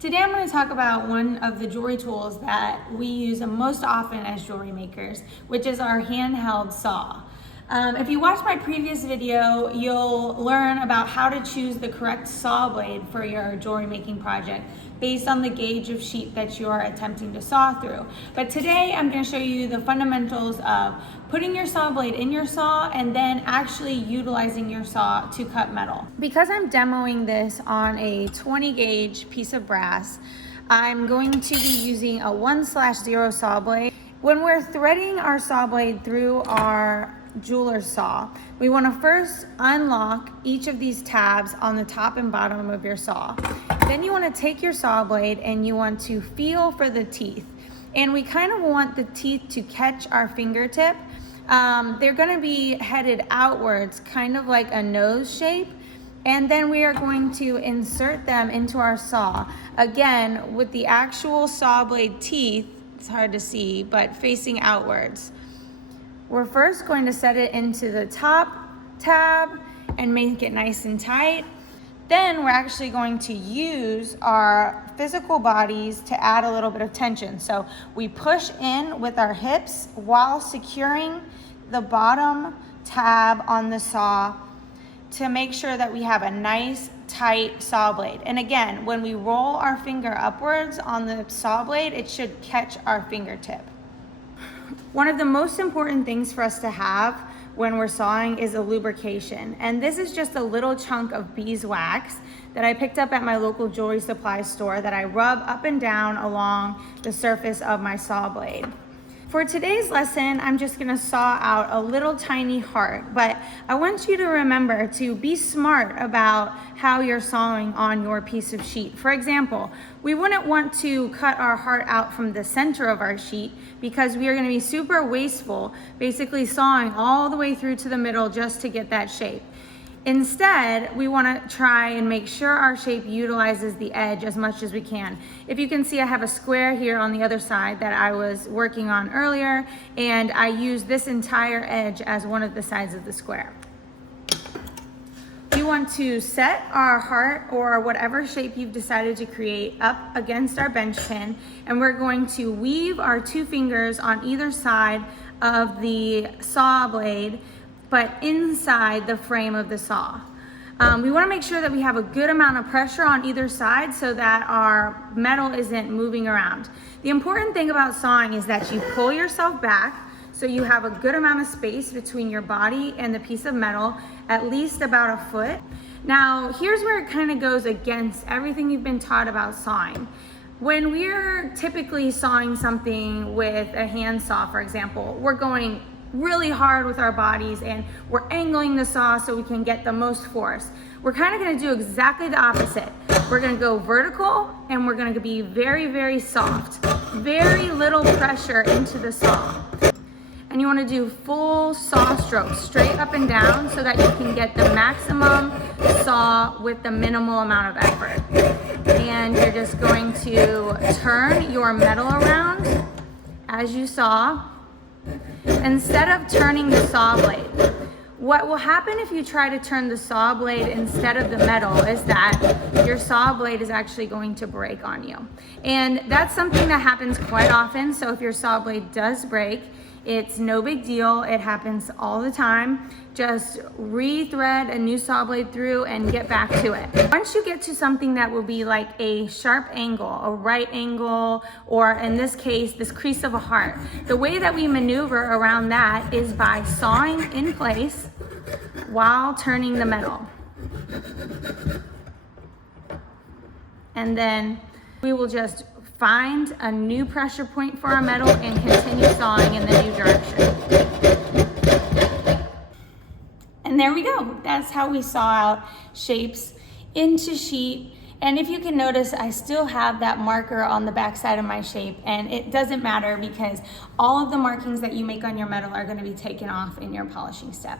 Today I'm going to talk about one of the jewelry tools that we use most often as jewelry makers, which is our handheld saw. If you watch my previous video, you'll learn about how to choose the correct saw blade for your jewelry making project based on the gauge of sheet that you are attempting to saw through. But today I'm going to show you the fundamentals of putting your saw blade in your saw and then actually utilizing your saw to cut metal. Because I'm demoing this on a 20 gauge piece of brass, I'm going to be using a 1/0 saw blade. When we're threading our saw blade through our jeweler's saw, we want to first unlock each of these tabs on the top and bottom of your saw. Then you want to take your saw blade and you want to feel for the teeth. And we kind of want the teeth to catch our fingertip. They're going to be headed outwards, kind of like a nose shape. And then we are going to insert them into our saw. Again, with the actual saw blade teeth, it's hard to see, but facing outwards. We're first going to set it into the top tab and make it nice and tight. Then we're actually going to use our physical bodies to add a little bit of tension. So we push in with our hips while securing the bottom tab on the saw to make sure that we have a nice tight saw blade. And again, when we roll our finger upwards on the saw blade, it should catch our fingertip. One of the most important things for us to have when we're sawing is a lubrication. And this is just a little chunk of beeswax that I picked up at my local jewelry supply store that I rub up and down along the surface of my saw blade. For today's lesson, I'm just gonna saw out a little tiny heart, but I want you to remember to be smart about how you're sawing on your piece of sheet. For example, we wouldn't want to cut our heart out from the center of our sheet because we are gonna be super wasteful, basically sawing all the way through to the middle just to get that shape. Instead, we want to try and make sure our shape utilizes the edge as much as we can. If you can see, I have a square here on the other side that I was working on earlier, and I use this entire edge as one of the sides of the square. We want to set our heart or whatever shape you've decided to create up against our bench pin, and we're going to weave our two fingers on either side of the saw blade, but inside the frame of the saw. We want to make sure that we have a good amount of pressure on either side so that our metal isn't moving around. The important thing about sawing is that you pull yourself back so you have a good amount of space between your body and the piece of metal, at least about a foot. Now, here's where it kind of goes against everything you've been taught about sawing. When we're typically sawing something with a hand saw, for example, we're going really hard with our bodies and we're angling the saw so we can get the most force. We're kind of going to do exactly the opposite. We're going to go vertical and we're going to be very, very soft. Very little pressure into the saw. And you want to do full saw strokes, straight up and down, so that you can get the maximum saw with the minimal amount of effort. And you're just going to turn your metal around as you saw, instead of turning the saw blade. What will happen if you try to turn the saw blade instead of the metal is that your saw blade is actually going to break on you. And that's something that happens quite often. So if your saw blade does break, it's no big deal. It happens all the time. Just re-thread a new saw blade through and get back to it. Once you get to something that will be like a sharp angle, a right angle, or in this case, this crease of a heart, the way that we maneuver around that is by sawing in place while turning the metal. And then we will just find a new pressure point for our metal and continue sawing in the new direction. And there we go. That's how we saw out shapes into sheet. And if you can notice, I still have that marker on the back side of my shape, and it doesn't matter because all of the markings that you make on your metal are going to be taken off in your polishing step.